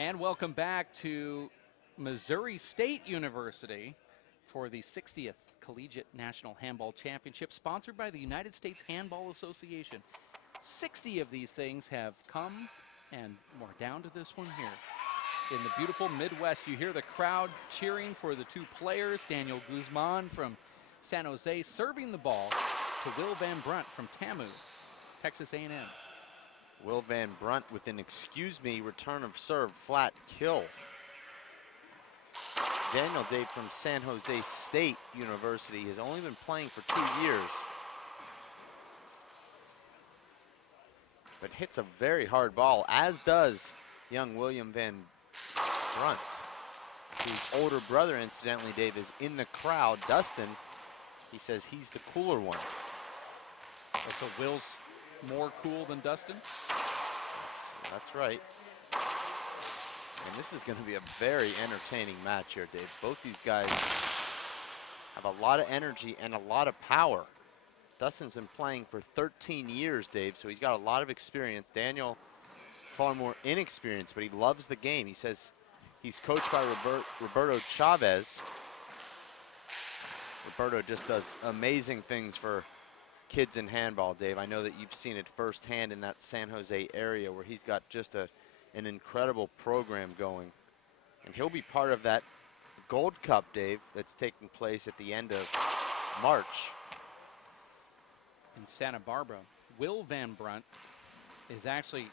And welcome back to Missouri State University for the 60th Collegiate National Handball Championship, sponsored by the United States Handball Association. 60 of these things have come, and we're down to this one here. In the beautiful Midwest, you hear the crowd cheering for the two players. Daniel Guzman from San Jose serving the ball to Will Van Brunt from TAMU, Texas A&M. Will Van Brunt with an excuse me return of serve, flat kill. Daniel Dave from San Jose State University has only been playing for 2 years, but hits a very hard ball, as does young William Van Brunt, whose older brother, incidentally, Dave, is in the crowd. Dustin, he says he's the cooler one. So Will's more cool than Dustin? That's right. And this is going to be a very entertaining match here, Dave. Both these guys have a lot of energy and a lot of power. Dustin's been playing for 13 years, Dave, so he's got a lot of experience. Daniel, far more inexperienced, but he loves the game. He says he's coached by Roberto Chavez. Roberto just does amazing things for kids in handball, Dave. I know that you've seen it firsthand in that San Jose area, where he's got just an incredible program going. And he'll be part of that Gold Cup, Dave, that's taking place at the end of March in Santa Barbara. Will Van Brunt is actually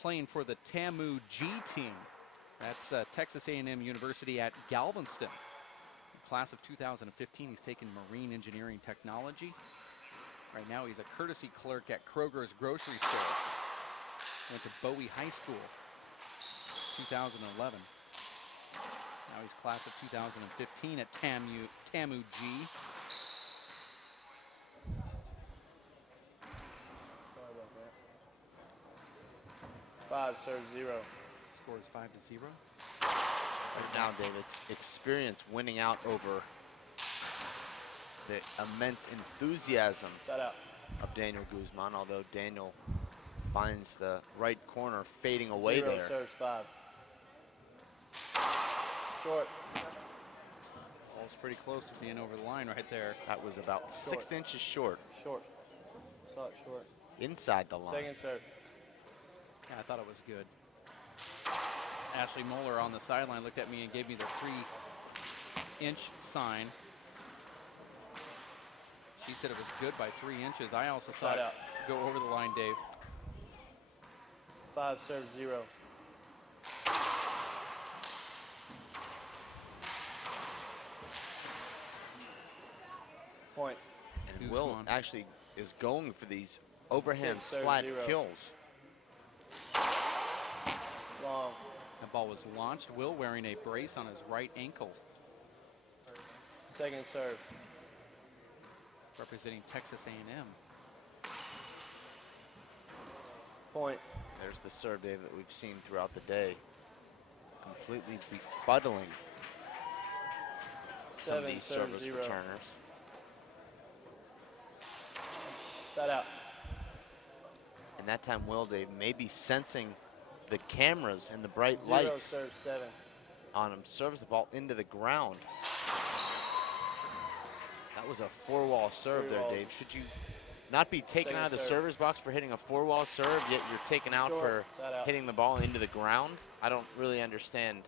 playing for the TAMU G team. That's Texas A&M University at Galveston. Class of 2015, he's taken marine engineering technology. Right now he's a courtesy clerk at Kroger's grocery store. Went to Bowie High School, 2011. Now he's class of 2015 at TAMU G. Sorry about that. 5 serve 0. Score is 5-0. Right now, Dave, it's experience winning out over the immense enthusiasm of Daniel Guzman, although Daniel finds the right corner fading away 0 there. serves 5. Short. Ball's pretty close to being over the line right there. That was about Short. 6 inches short. Short. Saw it short. Inside the line. Second serve. Yeah, I thought it was good. Ashley Moeller on the sideline looked at me and gave me the 3-inch sign. She said it was good by 3 inches. I also saw it go over the line, Dave. 5 serve 0. Point. And Will actually is going for these overhand flat kills. Long. That ball was launched. Will wearing a brace on his right ankle. Second serve. Representing Texas A&M. Point. There's the serve, Dave, that we've seen throughout the day. Completely befuddling some of these service returners. Side out. And that time, Will, Dave, may be sensing the cameras and the bright 0 lights serve 7. on him. Serves the ball into the ground. That was a 4-wall serve there, Dave. Should you not be taken out of the server's box for hitting a 4-wall serve, yet you're taken out for hitting the ball into the ground? I don't really understand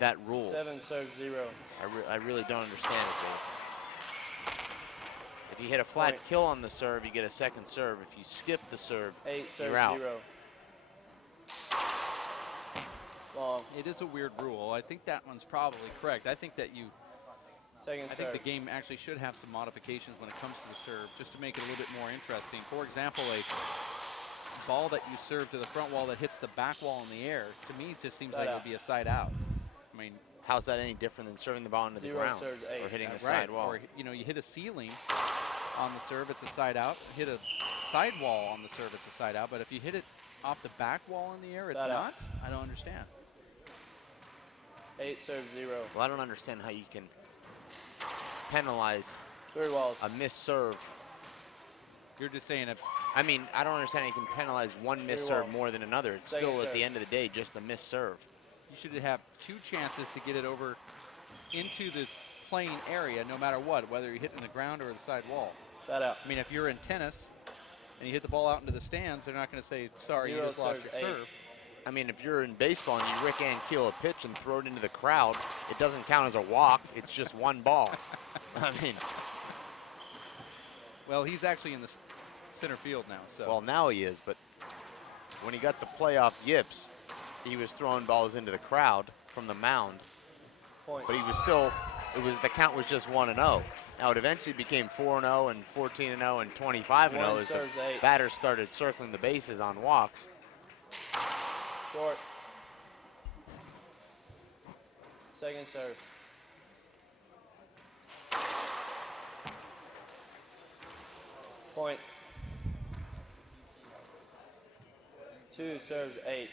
that rule. 7 serve 0. I really don't understand it, Dave. If you hit a flat kill on the serve, you get a second serve. If you skip the serve, 8 serve you're out. 0. Long. It is a weird rule. I think that one's probably correct. I think that I think the game actually should have some modifications when it comes to the serve, just to make it a little bit more interesting. For example, a ball that you serve to the front wall that hits the back wall in the air, to me, it just seems like it would be a side out. I mean, how's that any different than serving the ball into the ground or hitting a side wall? Or, you know, you hit a ceiling on the serve, it's a side out. Hit a side wall on the serve, it's a side out. But if you hit it off the back wall in the air, it's not? I don't understand. 8 serve 0. Well, I don't understand how you can penalize Third walls. a missed serve. You're just saying if I mean, I don't understand how you can penalize one missed 3-1. serve more than another. It's Second still, at serve. the end of the day, just a missed serve. You should have 2 chances to get it over into the playing area, no matter what, whether you're hitting the ground or the side wall. Set out. I mean, if you're in tennis and you hit the ball out into the stands, they're not going to say, sorry, you 0 just lost serves, your 8. serve. I mean, if you're in baseball and you Rick Ankiel a pitch and throw it into the crowd, it doesn't count as a walk. It's just one ball. I mean, Well, he's actually in the center field now, so. well, now he is, but when he got the playoff yips, he was throwing balls into the crowd from the mound, Point. but he was still, the count was just 1-0. Now it eventually became 4-0 and 14-0 and 25-0 1 as the serves 8. batters started circling the bases on walks. Short. Second serve. Point. 2 serves 8.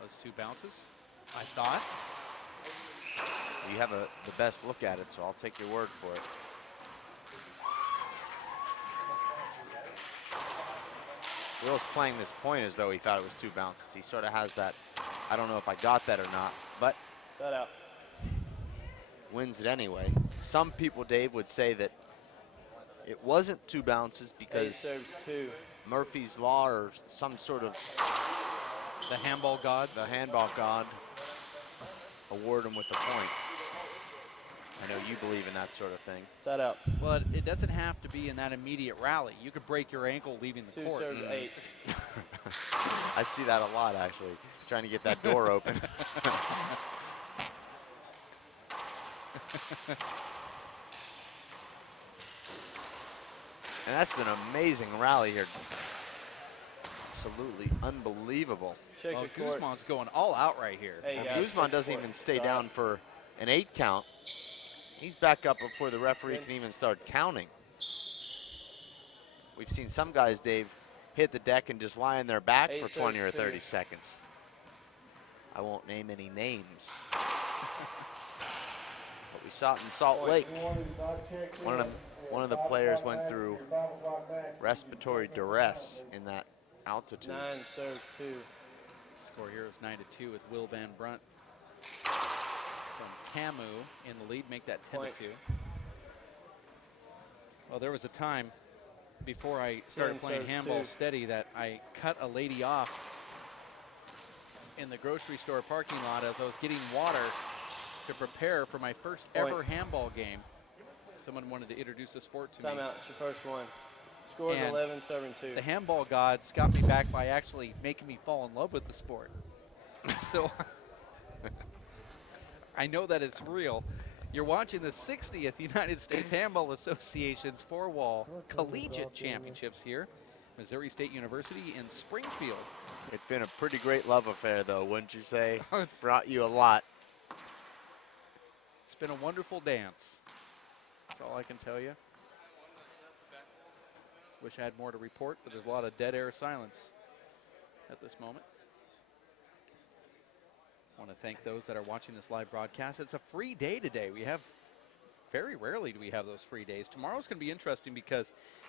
Those 2 bounces, I thought. You have the best look at it, so I'll take your word for it. Will's playing this point as though he thought it was 2 bounces. He sort of has that, I don't know if I got that or not, but Set out. wins it anyway. Some people, Dave, would say that it wasn't 2 bounces 8 because serves 2. Murphy's Law or some sort of The handball god. the handball god award him with the point. I know you believe in that sort of thing. Set out. Well, it doesn't have to be in that immediate rally. You could break your ankle leaving the 2 court. serves 8. I see that a lot, actually, trying to get that door open. And that's an amazing rally here. Absolutely unbelievable. Check Well, the court. Guzman's going all out right here. Hey, And guys, Guzman check the doesn't court. even stay Stop. down for an 8 count. He's back up before the referee can even start counting. We've seen some guys, Dave, hit the deck and just lie on their back 8 for 20 or serves 2. 30 seconds. I won't name any names. But we saw it in Salt Lake. One of the players went through respiratory duress in that altitude. 9 serves 2. Score here is 9-2 with Will Van Brunt from Tamu in the lead, make that 10-2. Point. Well, there was a time before I started 10 playing serves handball 2. steady that I cut a lady off in the grocery store parking lot as I was getting water to prepare for my first Point. ever handball game. Someone wanted to introduce the sport to me. Timeout. It's your first one. Scores And 11, serving 2. The handball gods got me back by actually making me fall in love with the sport. So I know that it's real. You're watching the 60th United States Handball Association's 4-wall collegiate championships here, Missouri State University in Springfield. It's been a pretty great love affair, though, wouldn't you say? It's brought you a lot. It's been a wonderful dance. That's all I can tell you. Wish I had more to report, but there's a lot of dead air silence at this moment. I want to thank those that are watching this live broadcast. It's a free day today. We have, very rarely do we have those free days. Tomorrow's going to be interesting because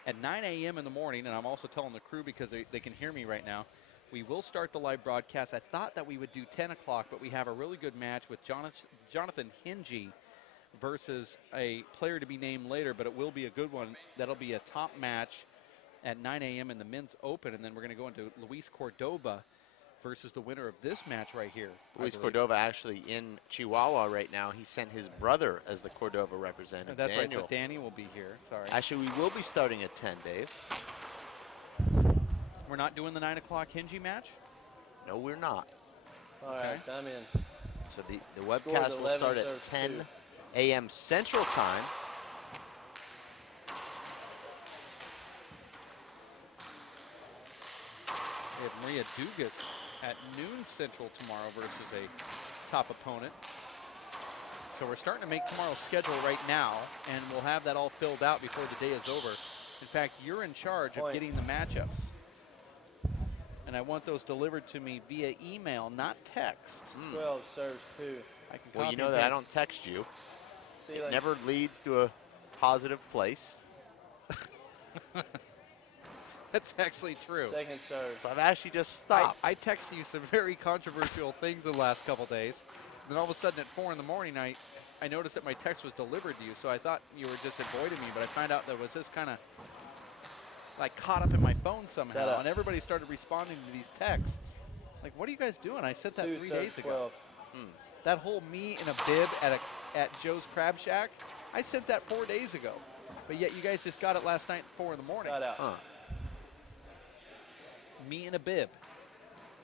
at 9 a.m. in the morning, and I'm also telling the crew because they can hear me right now, we will start the live broadcast. I thought that we would do 10 o'clock, but we have a really good match with Jonathan Hingy versus a player to be named later, but it will be a good one. That'll be a top match at 9 a.m. in the men's open, and then we're going to go into Luis Cordova versus the winner of this match right here. Luis Cordova actually in Chihuahua right now. He sent his brother as the Cordova representative, That's Daniel. right, so Danny will be here. Sorry. Actually, we will be starting at 10, Dave. We're not doing the 9 o'clock Hingy match? No, we're not. All right, time in. So the webcast will 11, start at serves 10 2. a.m. Central Time. We have Maria Dugas at noon Central tomorrow versus a top opponent. So we're starting to make tomorrow's schedule right now, and we'll have that all filled out before the day is over. In fact, you're in charge of Point. getting the matchups. And I want those delivered to me via email, not text. 12 serves 2. I can Well, copy you know and that I paste. don't text you. See you It later. never leads to a positive place. That's actually true. Second serve. So I've actually just stopped. I texted you some very controversial things in the last couple days. Then all of a sudden at 4 in the morning, I noticed that my text was delivered to you, so I thought you were just avoiding me, but I found out that was just kind of like caught up in my phone Set somehow, up. and everybody started responding to these texts. Like, what are you guys doing? I sent that 2 3 serves days ago. 12. That whole me in a bib at Joe's Crab Shack, I sent that 4 days ago. But yet you guys just got it last night at 4 in the morning. Side out. Huh. Me in a bib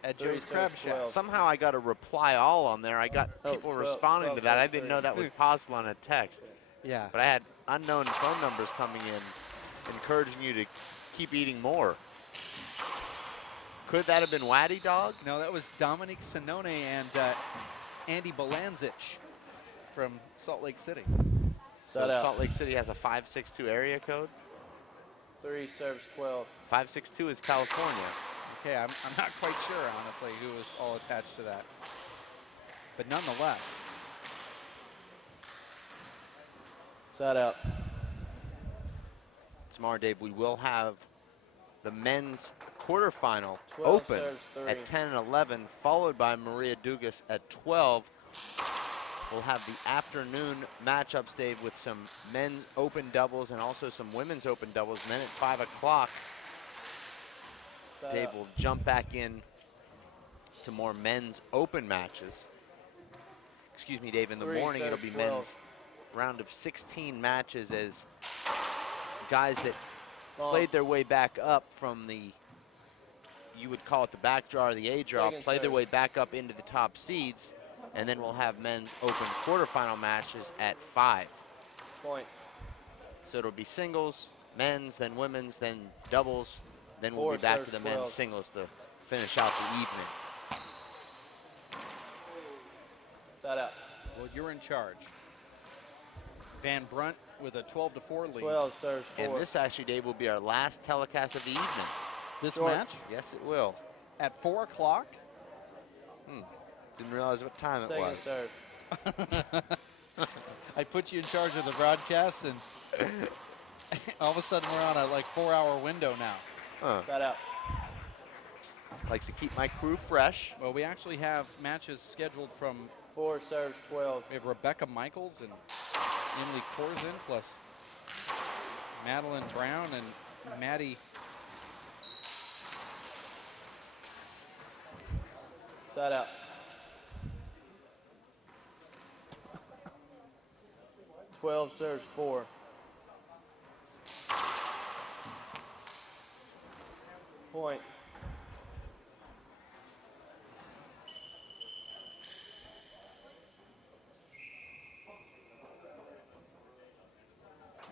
at 3 Joe's Crab serves Shack. 12. Somehow I got a reply all on there. I got Oh, people 12 responding to that. I serves didn't 3. know that was possible on a text. Yeah. But I had unknown phone numbers coming in encouraging you to keep eating more. Could that have been Waddy Dog? No, that was Dominic Sinone and Andy Belanzich from Salt Lake City. So Side out. Salt Lake City has a 562 area code. 3 serves 12. 562 is California. Okay, I'm not quite sure, honestly, who was all attached to that. But nonetheless, Side out. Tomorrow, Dave, we will have the men's quarterfinal 12 open serves 3. at 10 and 11, followed by Maria Dugas at 12. We'll have the afternoon matchups, Dave, with some men's open doubles and also some women's open doubles. And then at 5 o'clock, Side Dave out. will jump back in to more men's open matches. Excuse me, Dave, in the 3 morning it'll serves be 12. men's round of 16 matches as guys that Long. played their way back up from the, you would call it the back draw or the A draw, Second played their serve. way back up into the top seeds, and then we'll have men's open quarterfinal matches at 5. Point. So it'll be singles, men's, then women's, then doubles, then we'll 4 be back to serves the 12. men's singles to finish out the evening. Side out. well, you're in charge. Van Brunt with a 12-4 lead. 12 serves 4. And this actually, Dave, will be our last telecast of the evening. This Short. match Yes, it will. at 4 o'clock. Didn't realize what time it Second was. serve. I put you in charge of the broadcast, and all of a sudden we're on a like 4-hour window now. Huh. Side out. Like to keep my crew fresh. Well, we actually have matches scheduled from, 4 serves 12. we have Rebecca Michaels and Emily Corzin, plus Madeline Brown and Maddie. Side out. 12 serves 4. Point.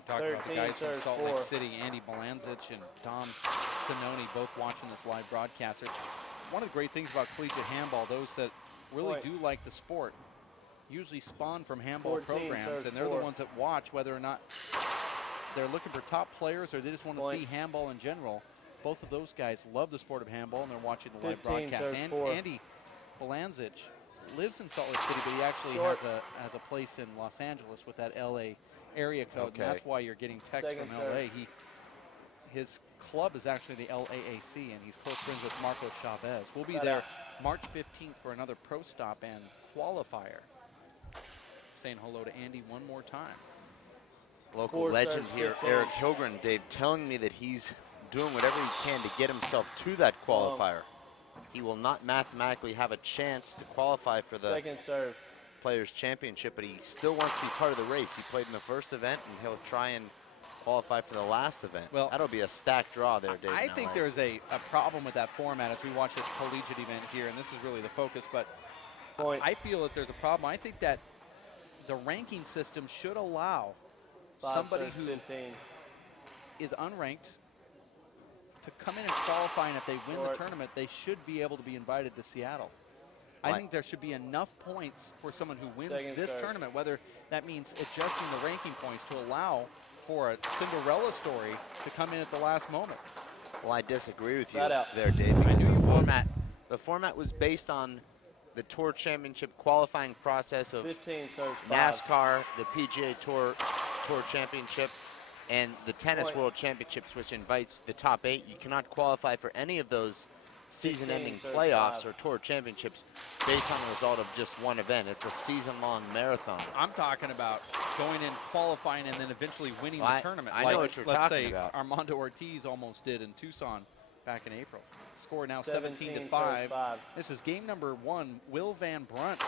We talked about the 13 guys from serves Salt 4. Lake City, Andy Belanzich and Dom Sinoni, both watching this live broadcast. One of the great things about collegiate handball, those that really Point. do like the sport, usually spawn from handball 14 programs, serves and they're 4. the ones that watch whether or not they're looking for top players or they just want to Point. see handball in general. Both of those guys love the sport of handball, and they're watching the live 15 broadcast. serves 4. Andy Belanzich lives in Salt Lake City, but he actually Short. has a place in Los Angeles with that LA area code, Okay. and that's why you're getting texts Second from serve. LA. His club is actually the LAAC, and he's close friends with Marco Chavez. We'll be Side there out. March 15th for another pro stop and qualifier. Saying hello to Andy one more time. Local 4 legend serves here, 15. Eric Hilgren, Dave, telling me that he's doing whatever he can to get himself to that Long. qualifier. He will not mathematically have a chance to qualify for the Second serve. Players' Championship, but he still wants to be part of the race. He played in the first event, and he'll try and qualify for the last event. Well, that'll be a stacked draw there, Dave. I in think LA. there's a problem with that format as we watch this collegiate event here, and this is really the focus, but Point. I feel that there's a problem. I think that the ranking system should allow 5 somebody serves who 15. is unranked to come in and qualify, and if they win the Short. tournament, they should be able to be invited to Seattle. I Right. think there should be enough points for someone who wins Second this serve. tournament, whether that means adjusting the ranking points to allow for a Cinderella story to come in at the last moment. Well, I disagree with you Side out. there, Dave. I Because knew you would. the format was based on the Tour Championship qualifying process of 15 serves 5. NASCAR, the PGA Tour Championship, and the Tennis Point. World Championships, which invites the top 8. You cannot qualify for any of those season-ending 16 serves playoffs 5. or Tour Championships based on the result of just one event. It's a season-long marathon. I'm talking about going in, qualifying, and then eventually winning Well, the tournament. I like, know what you're let's talking say about. Armando Ortiz almost did in Tucson back in April. Score now 17 17 to serves 5. 5. This is game number 1. Will Van Brunt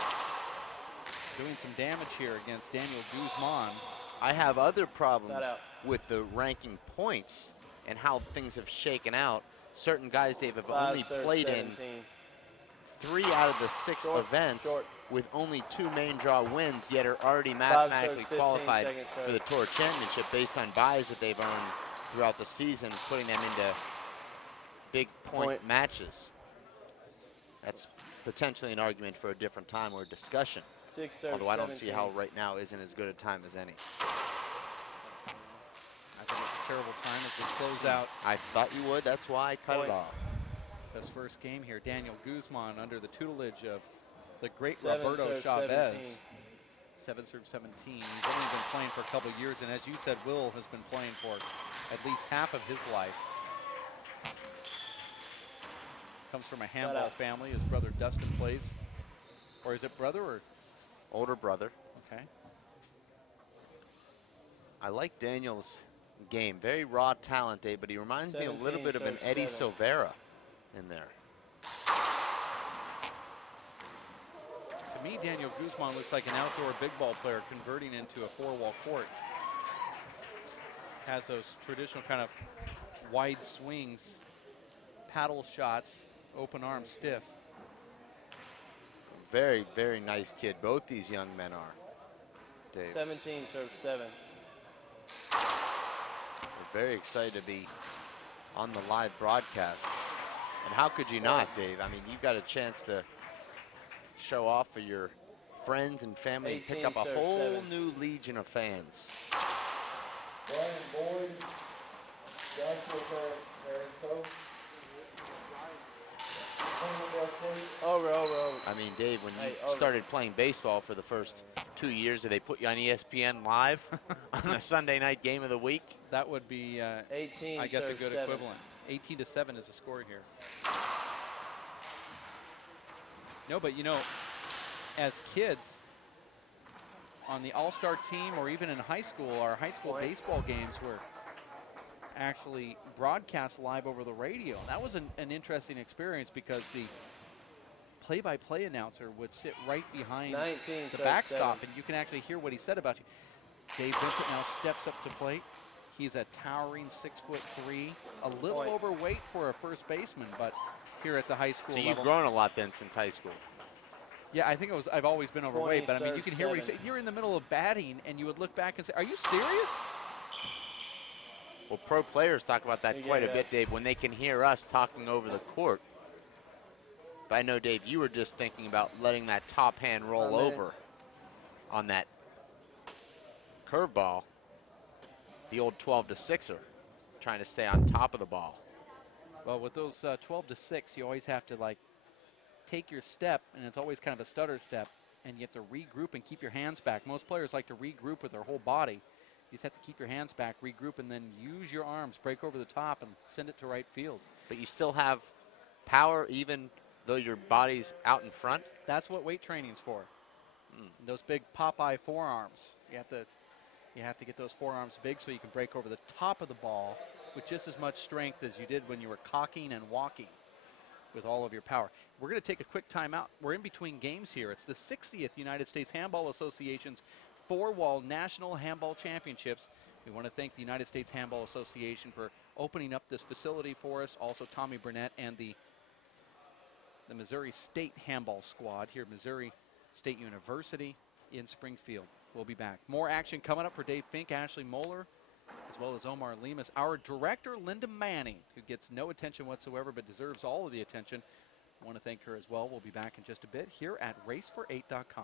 doing some damage here against Daniel Guzman. I have other problems Side out. with the ranking points and how things have shaken out. Certain guys, Dave, have 5 only serves played 17. in 3 out of the 6 Short, events short. with only 2 main draw wins, yet are already 5 mathematically serves, 15 qualified seconds for the serve. Tour Championship based on buys that they've earned throughout the season, putting them into big point matches. That's potentially an argument for a different time or a discussion, 6 serves although I don't 17. see how right now isn't as good a time as any. I think it's a terrible time as we close out I thought you would, that's why I cut Point. it off. this first game here. Daniel Guzman under the tutelage of the great 7 Roberto serves Chavez. 17. 7 serves 17. He's only been playing for a couple years, and as you said, Will has been playing for at least half of his life. Comes from a handball out. family. His brother Dustin plays. Or is it brother or? Older brother. Okay. I like Daniel's game. Very raw talent, Dave, but he reminds me a little 17 bit of an serves Eddie 7. Silveira in there. To me, Daniel Guzman looks like an outdoor big ball player converting into a 4-wall court. Has those traditional kind of wide swings, paddle shots, open arm stiff. Very, very nice kid. Both these young men are, Dave. 17 serves 7. We're very excited to be on the live broadcast. And how could you not, Dave? I mean, you've got a chance to show off for your friends and family and pick 18 up a serves whole 7. new legion of fans. Brian Boyd, Joshua Marico. Over. I mean, Dave, when Hey, you started playing baseball for the first 2 years, did they put you on ESPN Live on the Sunday night game of the week? That would be, 18 I guess, a serves good 7. equivalent. 18 to 7 is the score here. No, but you know, as kids on the all-star team or even in high school, our high school Point. baseball games were actually broadcast live over the radio. That was an interesting experience because the play-by-play announcer would sit right behind 19 the serves backstop, 7. and you can actually hear what he said about you. Dave Vincent now steps up to plate. He's a towering 6'3", a little Point. overweight for a first baseman, but here at the high school So level. you've grown a lot then since high school. Yeah, I think I've always been overweight, 20 but I mean, you serves can hear what he 7. said. You're in the middle of batting, and you would look back and say, "Are you serious?" Well, pro players talk about that You quite a get bit, it. Dave, when they can hear us talking over the court. But I know, Dave, you were just thinking about letting that top hand roll 5 minutes. over on that curveball. The old 12 to 6er, trying to stay on top of the ball. Well, with those 12 to 6, you always have to like take your step, and it's always kind of a stutter step, and you have to regroup and keep your hands back. Most players like to regroup with their whole body. You just have to keep your hands back, regroup, and then use your arms, break over the top, and send it to right field. But you still have power even though your body's out in front? That's what weight training's for. Those big Popeye forearms. You have to get those forearms big so you can break over the top of the ball with just as much strength as you did when you were cocking and walking with all of your power. We're going to take a quick timeout. We're in between games here. It's the 60th United States Handball Association's 4-wall National Handball Championships. We want to thank the United States Handball Association for opening up this facility for us. Also Tommy Burnett and the Missouri State Handball Squad here at Missouri State University in Springfield. We'll be back. More action coming up for Dave Fink, Ashley Moeller, as well as Omar Lemus. Our director, Linda Manning, who gets no attention whatsoever but deserves all of the attention. I want to thank her as well. We'll be back in just a bit here at racefor8.com.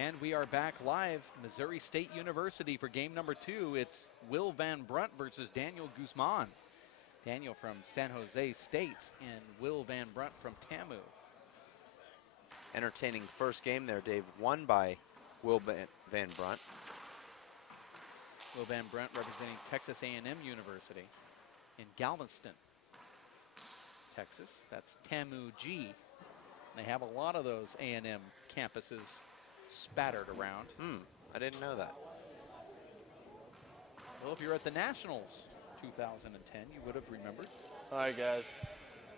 And we are back live, Missouri State University for game number 2. It's Will Van Brunt versus Daniel Guzman. Daniel from San Jose State and Will Van Brunt from TAMU. Entertaining first game there, Dave. Won by Will Van Brunt. Will Van Brunt representing Texas A&M University in Galveston, Texas. That's TAMU G. They have a lot of those A&M campuses spattered around. I didn't know that. Well, if you're at the Nationals 2010, you would have remembered. All right, guys.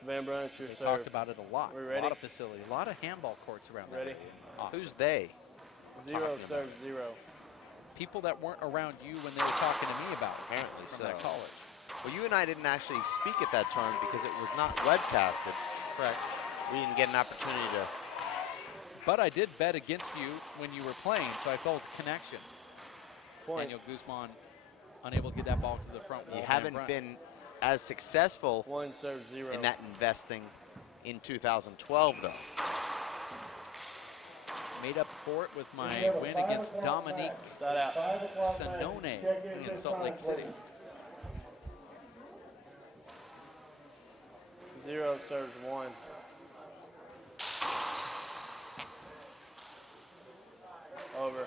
Van Brunt, your They serve. talked about it a lot. We A ready? lot of facility, a lot of handball courts around there. Ready? Awesome. Who's they? Zero serve 0. People that weren't around you when they were talking to me about it. Apparently From so. that college. Well, you and I didn't actually speak at that tournament because it was not webcasted. Correct. We didn't get an opportunity to. But I did bet against you when you were playing, so I felt a connection. Point. Daniel Guzman unable to get that ball to the front wall. You Van haven't Brunt. been as successful 1 serve 0. in that investing in 2012, though. Made up for it with my win against Dominique Side out. Sonone in Salt Lake City. 0 serves 1. Over.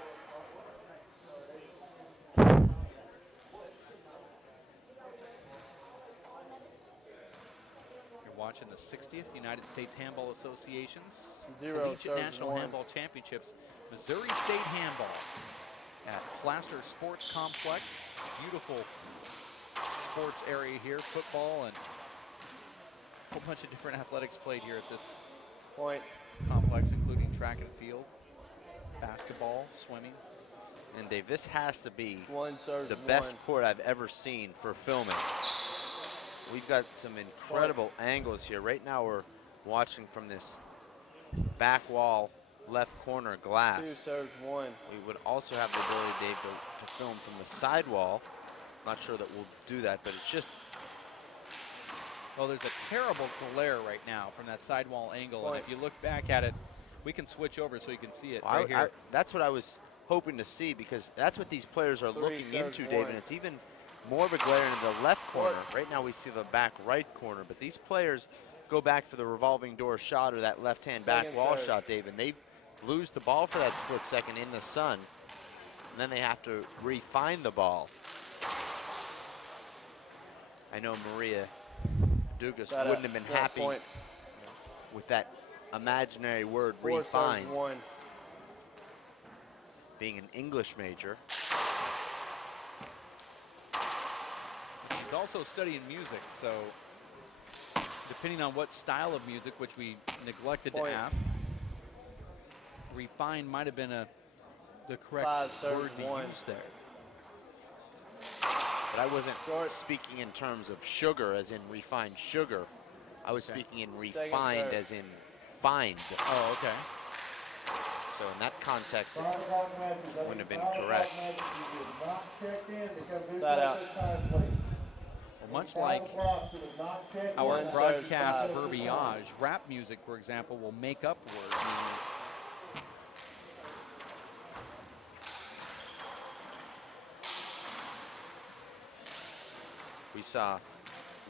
You're watching the 60th United States Handball Association's 0 Collegiate serves National 1. Handball Championships, Missouri State Handball at Plaster Sports Complex. Beautiful sports area here, football and a whole bunch of different athletics played here at this Point. complex, including track and field, basketball, swimming. And Dave, this has to be 1 serves the 1. best court I've ever seen for filming. We've got some incredible angles here. Right now we're watching from this back wall left corner glass. 2 serves 1. We would also have the ability, Dave, to film from the side wall. Not sure that we'll do that, but it's just Well, there's a terrible glare right now from that sidewall angle, and if you look back at it, we can switch over so you can see it right here. that's what I was hoping to see, because that's what these players are 3 looking serves into, Dave, 1. and it's even more of a glare into the left corner. Right now we see the back right corner, but these players go back for the revolving door shot or that left-hand back Second wall serve. shot, Dave, and they lose the ball for that split second in the sun, and then they have to refine the ball. I know Maria Dugas Side wouldn't out. have been Yeah, happy point. with that imaginary word 4 serves refine, 1. being an English major. He's also studying music, so depending on what style of music, which we neglected to Point. ask, refine might have been the correct 5 serves word to 1. use there. But I wasn't Short. speaking in terms of sugar as in refined sugar. I was Okay. speaking in Second refined serve. as in find. Oh, okay. So in that context, it wouldn't have been correct. Side out. Well, much like our 1 serves broadcast 5. verbiage, rap music, for example, will make up words. We saw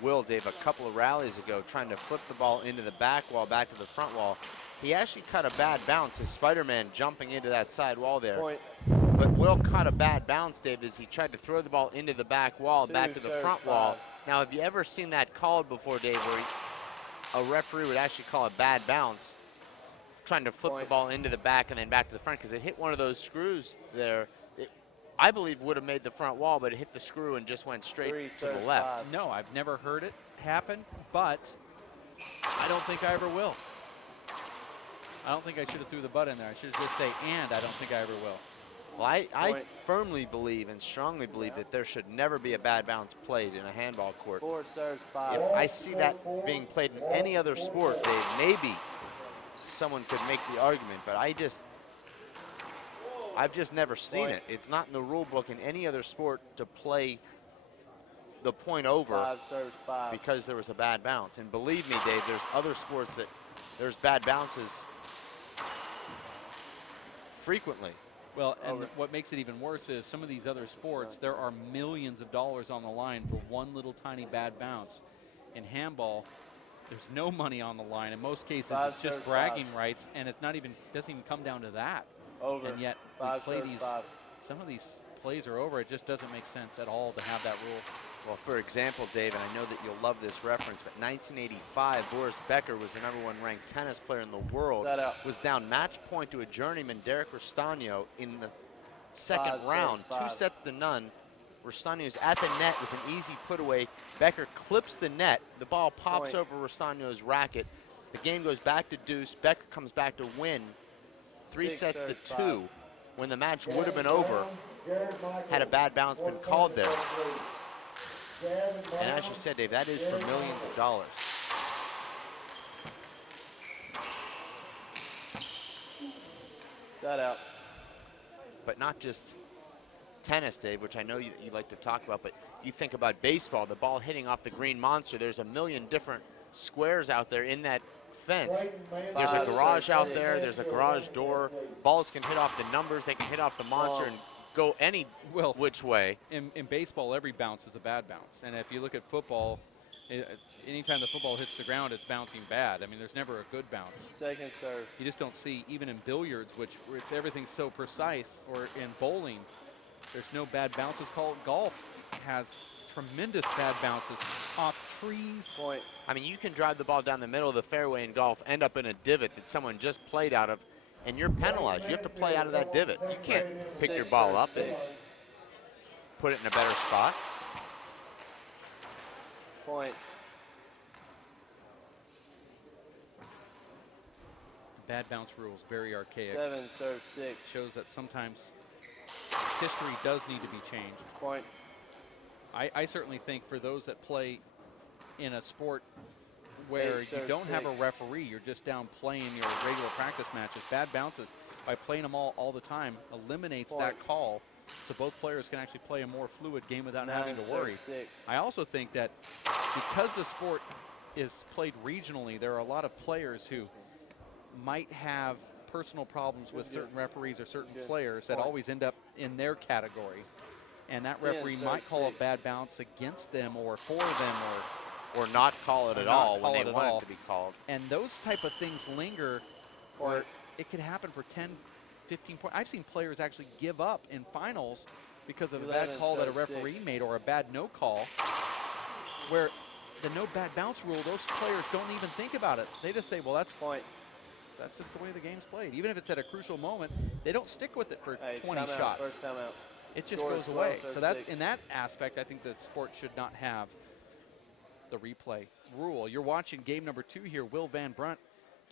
Will, Dave, a couple of rallies ago trying to flip the ball into the back wall, back to the front wall. He actually cut a bad bounce, his Spider-Man jumping into that side wall there. Point. But Will caught a bad bounce, Dave, as he tried to throw the ball into the back wall, 2 back to the serves front 5. wall. Now, have you ever seen that called before, Dave, where a referee would actually call a bad bounce, trying to flip the Point. ball into the back and then back to the front, because it hit one of those screws there. It, I believe would have made the front wall, but it hit the screw and just went 3 straight to serves the left. 5. No, I've never heard it happen, but I don't think I ever will. I don't think I should have threw the butt in there. I should have just say, and I don't think I ever will. Well, I Point. firmly believe and strongly believe that there should never be a bad bounce played in a handball court. 4 serves 5. If I see that being played in any other sport, Dave, maybe someone could make the argument, but I've just never seen Point. it. It's not in the rule book in any other sport to play the point over 5 serves 5. because there was a bad bounce. And believe me, Dave, there's other sports that there's bad bounces frequently. Well, and Over. what makes it even worse is some of these other sports, there are millions of dollars on the line for one little tiny bad bounce. In handball, there's no money on the line. In most cases, Five it's just serves, bragging rights, and it's not even doesn't even come down to that. Over. And yet, we 5 play serves, these. 5. Some of these plays are over. It just doesn't make sense at all to have that rule. Well, for example, Dave, and I know that you'll love this reference, but 1985, Boris Becker was the #1 ranked tennis player in the world. That out. Was down match point to a journeyman, Derek Rostagno, in the second 5 serves, round, 5. 2 sets to none. Rostagno's at the net with an easy put away. Becker clips the net. The ball pops Point. over Rostagno's racket. The game goes back to deuce. Becker comes back to win 3 6 sets to serves, 2. 5. When the match would have been over had a bad bounce been called there. And as you said, Dave, that is for millions of dollars. Set out. But not just tennis, Dave, which I know you like to talk about, but you think about baseball, the ball hitting off the green monster. There's a million different squares out there in that fence. There's a 5 garage serves, out 6. there. There's a garage door. Balls can hit off the numbers. They can hit off the monster and go any which way. In baseball, every bounce is a bad bounce. And if you look at football, anytime the football hits the ground, it's bouncing bad. I mean, there's never a good bounce. Second serve. You just don't see, even in billiards, where everything's so precise, or in bowling, there's no bad bounces called. Golf has tremendous bad bounces off trees. Point. I mean, you can drive the ball down the middle of the fairway in golf, end up in a divot that someone just played out of, and you're penalized. You have to play out of that divot. You can't pick your 6 ball serves, up and 6. put it in a better spot. Point. Bad bounce rules, very archaic. 7 serves, 6. Shows that sometimes history does need to be changed. Point. I certainly think for those that play in a sport where 8 you serves, don't have a 6. referee, you're just down playing your regular practice matches, bad bounces, by playing them all the time, eliminates Point. that call, so both players can actually play a more fluid game without 9 having to worry. serves, 6. I also think that because the sport is played regionally, there are a lot of players who might have personal problems with certain referees or certain players that Point. always end up in their category. And that 10 referee serves, might call 6. a bad bounce against them or for them, Or not call it Or at not all call when it they at want all. it to be called. and those type of things linger, or Point. it could happen for 10, 15 points. I've seen players actually give up in finals because of a 11 bad call that a serves, referee 6. made or a bad no call, where the no bad bounce rule, those players don't even think about it. They just say, well, that's Point. That's just the way the game's played. Even if it's at a crucial moment, they don't stick with it for Hey, 20 timeout. shots. First timeout. It just Score is goes 12, away. serve So that's 6. in that aspect, I think the sport should not have the replay rule. You're watching game number 2 here. Will Van Brunt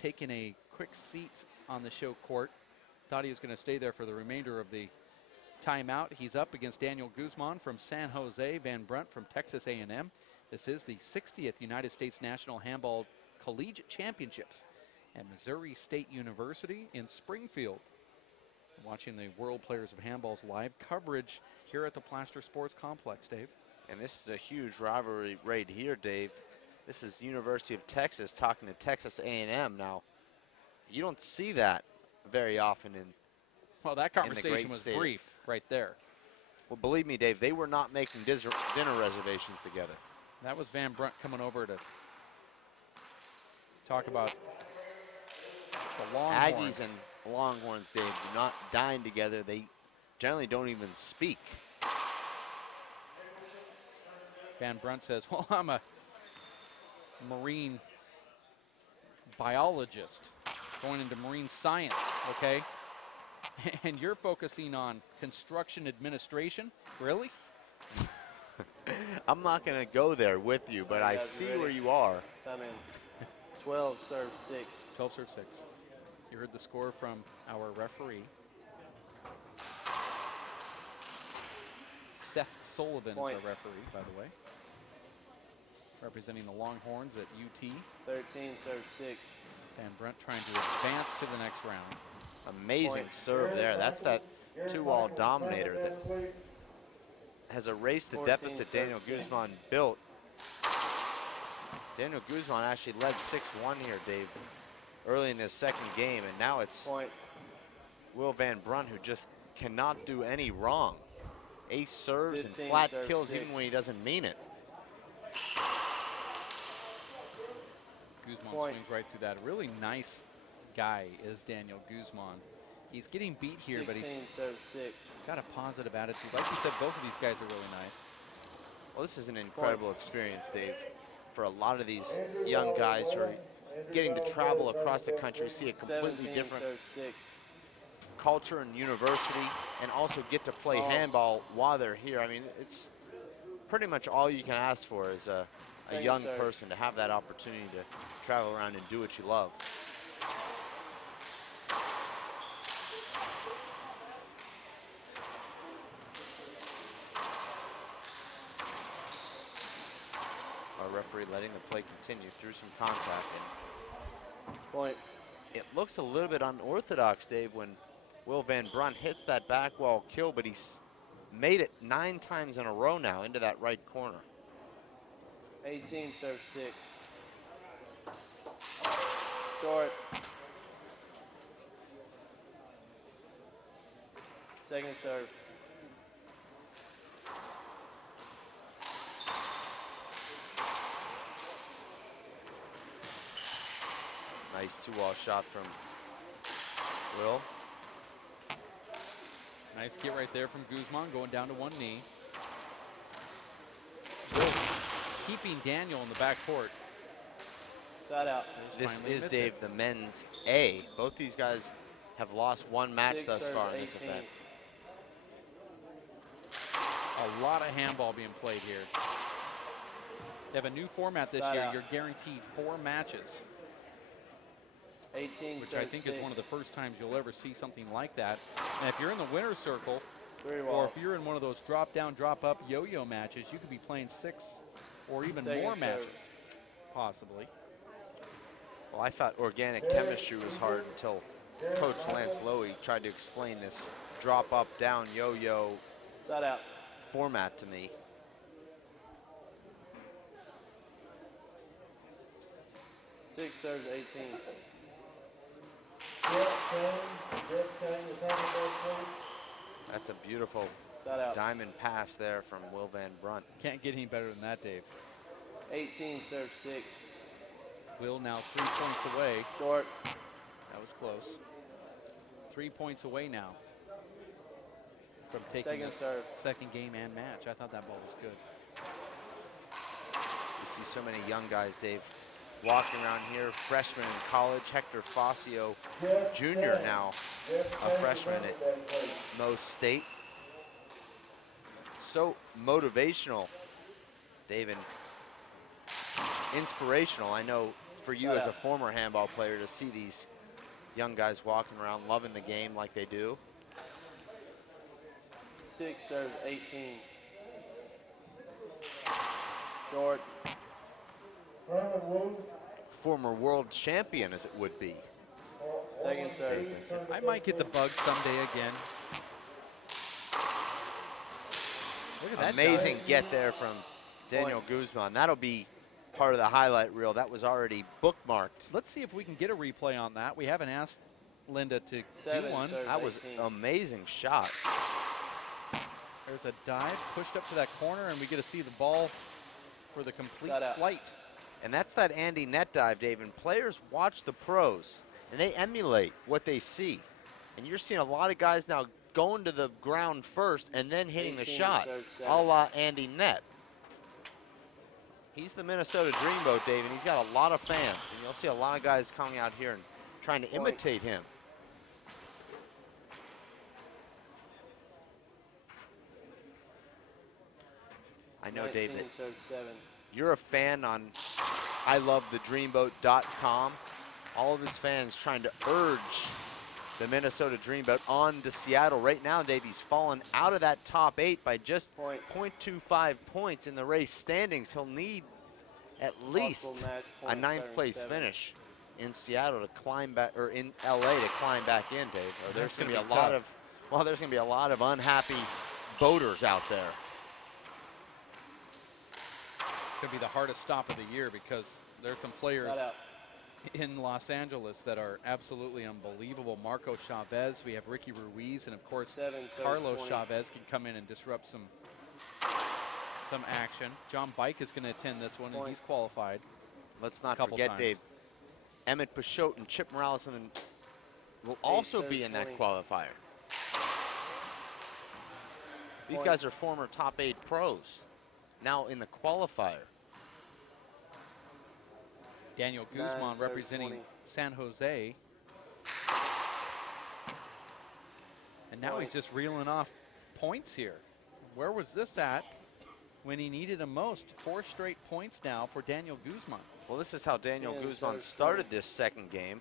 taking a quick seat on the show court. Thought he was going to stay there for the remainder of the timeout. He's up against Daniel Guzman from San Jose, Van Brunt from Texas A&M. This is the 60th United States National Handball Collegiate Championships at Missouri State University in Springfield. Watching the World Players of Handball's live coverage here at the Plaster Sports Complex, Dave. And this is a huge rivalry right here, Dave. This is University of Texas talking to Texas A&M. Now, you don't see that very often in. Well, that conversation great was stadium. brief right there. Well, believe me, Dave, they were not making dinner reservations together. That was Van Brunt coming over to talk about the Longhorns. Aggies and Longhorns, Dave, do not dine together. They generally don't even speak. Van Brunt says, well, I'm a marine biologist going into marine science, okay? And you're focusing on construction administration? Really? I'm not going to go there with you, but I guys, see ready? where you are. Time in. 12 serves, 6. 12 serve 6. You heard the score from our referee. Seth Sullivan Point. is our referee, by the way. Representing the Longhorns at UT. 13 serves, 6. Van Brunt trying to advance to the next round. Amazing Point. serve there. That's that two-wall dominator that has erased the 14 deficit serves, Daniel 6. Guzman built. Daniel Guzman actually led 6-1 here, Dave, early in this second game, and now it's Point. Will Van Brunt, who just cannot do any wrong. Ace serves 15, and flat serve kills 6. even when he doesn't mean it. Guzman Point. swings right through that. A really nice guy is Daniel Guzman. He's getting beat here, but 16, he's serve 6. got a positive attitude. Like you said, both of these guys are really nice. Well, this is an incredible experience, Dave, for a lot of these young guys who are getting to travel across the country, see a completely 17, different serve 6. culture and university, and also get to play Oh. handball while they're here. I mean, it's pretty much all you can ask for as a Second young serve. person, to have that opportunity to travel around and do what you love. Our referee letting the play continue through some contact. And Point. it looks a little bit unorthodox, Dave, when Will Van Brunt hits that back wall kill, but he's made it 9 times in a row now into that right corner. 18, serve 6. Short. Second serve. Nice 2-wall shot from Will. Nice get right there from Guzman, going down to one knee. Will keeping Daniel in the back court. Side out. This Finally is, missed Dave, it. the men's A. Both these guys have lost one match 6, thus serve far in this 18. event. A lot of handball being played here. They have a new format this Side year. out. You're guaranteed 4 matches, 18, which serve I think 6. is one of the first times you'll ever see something like that. And if you're in the winner's circle, 3 or wall. if you're in one of those drop down, drop up yo-yo matches, you could be playing 6 or even Second more serve. matches, possibly. Well, I thought organic chemistry was hard until Coach Lance Lowy tried to explain this drop up, down, yo-yo Side out. format to me. Six serves 18. That's a beautiful Side out. diamond pass there from Will Van Brunt. Can't get any better than that, Dave. 18 serves 6. Will now 3 points away. Short. That was close. 3 points away now from taking Second the serve. second game and match. I thought that ball was good. You see so many young guys, Dave, walking around here. Freshman in college, Hector Facio, junior now, a freshman at Mo State. So motivational, Dave, and inspirational. I know for you as a former handball player to see these young guys walking around loving the game like they do. 6 serves 18. Short. Former world champion, as it would be. Second serve. I might get the bug someday again. Look at that Amazing dive. get there from Daniel Guzman. That'll be part of the highlight reel. That was already bookmarked. Let's see if we can get a replay on that. We haven't asked Linda to do 7 one. serves That was 18. amazing shot. There's a dive pushed up to that corner, and we get to see the ball for the complete Side out. flight. And that's that Andy net dive, Dave. And players watch the pros, and they emulate what they see. And you're seeing a lot of guys now going to the ground first and then hitting the 18 shot, serves a 7. la Andy Net. He's the Minnesota Dreamboat, Dave, and he's got a lot of fans. And you'll see a lot of guys coming out here and trying to imitate him. I know, 19 Dave, that serves 7. you're a fan on ilovethedreamboat.com. All of his fans trying to urge the Minnesota Dreamboat on to Seattle. Right now, Dave, he's fallen out of that top 8 by just Point. 0.25 points in the race standings. He'll need at least Possible match a point, 9th place 7. finish in Seattle to climb back, or in LA to climb back in, Dave. Or there's That's going to gonna be be a lot tough. of, well, there's going to be a lot of unhappy boaters out there. It's going to be the hardest stop of the year because there's some players Side out. in Los Angeles that are absolutely unbelievable. Marco Chavez, we have Ricky Ruiz, and of course 7 serves Carlos 20. Chavez can come in and disrupt some action. John Bike is going to attend this one, and Point. he's qualified. Let's not Couple forget, times. Dave, Emmett Pachot and Chip Morales will 8 also serves be in that 20. qualifier. These Point. guys are former top 8 pros, now in the qualifier. Daniel 9 Guzman serves representing 20. San Jose. And now Point. he's just reeling off points here. Where was this at when he needed them most? 4 straight points now for Daniel Guzman. Well, this is how Daniel 10 Guzman serves started 20. this second game.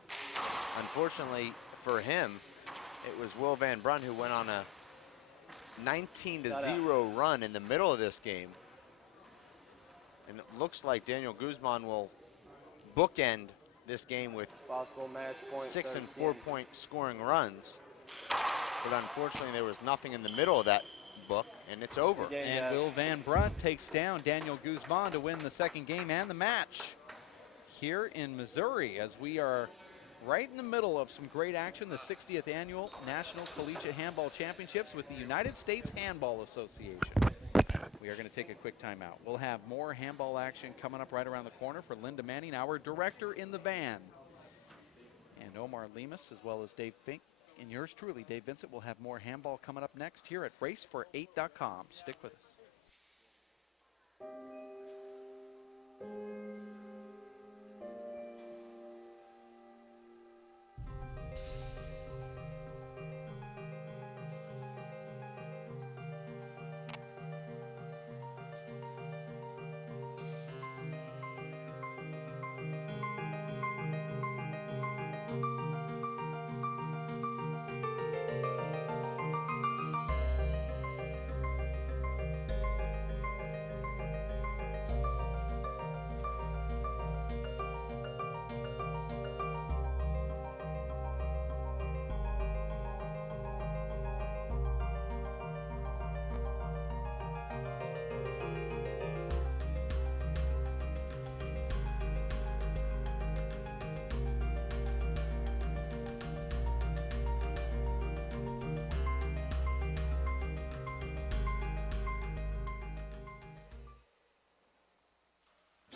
Unfortunately for him, it was Will Van Brunt who went on a 19-0 run in the middle of this game. And it looks like Daniel Guzman will bookend this game with Possible match point. 6 and 13. 4-point scoring runs. But unfortunately, there was nothing in the middle of that book, and it's over. Good game, And guys. Will Van Brunt takes down Daniel Guzman to win the second game and the match here in Missouri, as we are right in the middle of some great action, the 60th Annual National Collegiate Handball Championships with the United States Handball Association. We are going to take a quick timeout. We'll have more handball action coming up right around the corner for Linda Manning, our director in the van. And Omar Lemus, as well as Dave Fink, and yours truly, Dave Vincent, will have more handball coming up next here at racefor8.com. Stick with us.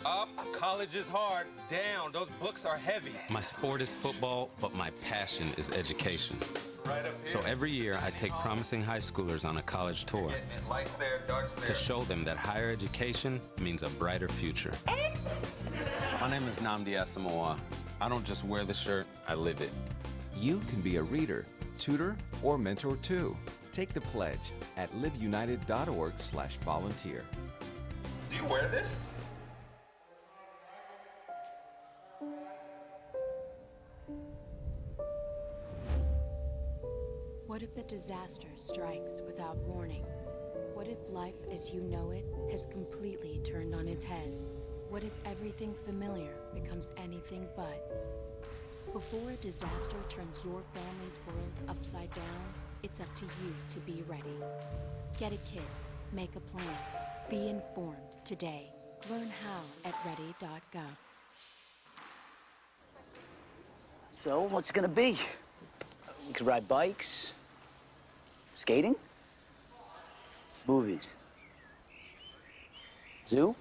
Up, college is hard. Down, those books are heavy. My sport is football, but my passion is education. Right up here. So every year, I take promising high schoolers on a college tour Lights there, darts there. to show them that higher education means a brighter future. My name is Nnamdi Asamoah. I don't just wear the shirt, I live it. You can be a reader, tutor, or mentor too. Take the pledge at liveunited.org/volunteer. Do you wear this? What if a disaster strikes without warning? What if life as you know it has completely turned on its head? What if everything familiar becomes anything but? Before a disaster turns your family's world upside down, it's up to you to be ready. Get a kit, make a plan, be informed today. Learn how at ready.gov. So, what's it gonna be? We could ride bikes, skating, movies, zoo,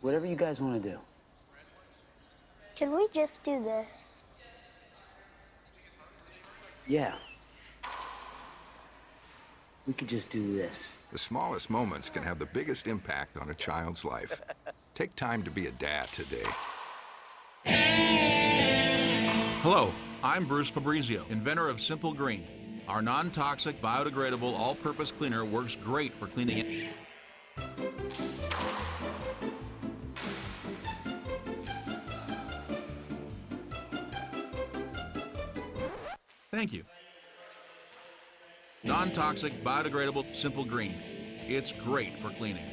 whatever you guys want to do. Can we just do this? Yeah. We could just do this. The smallest moments can have the biggest impact on a child's life. Take time to be a dad today. Hello, I'm Bruce Fabrizio, inventor of Simple Green. Our non-toxic, biodegradable, all-purpose cleaner works great for cleaning it. Thank you. Non-toxic, biodegradable, Simple Green. It's great for cleaning.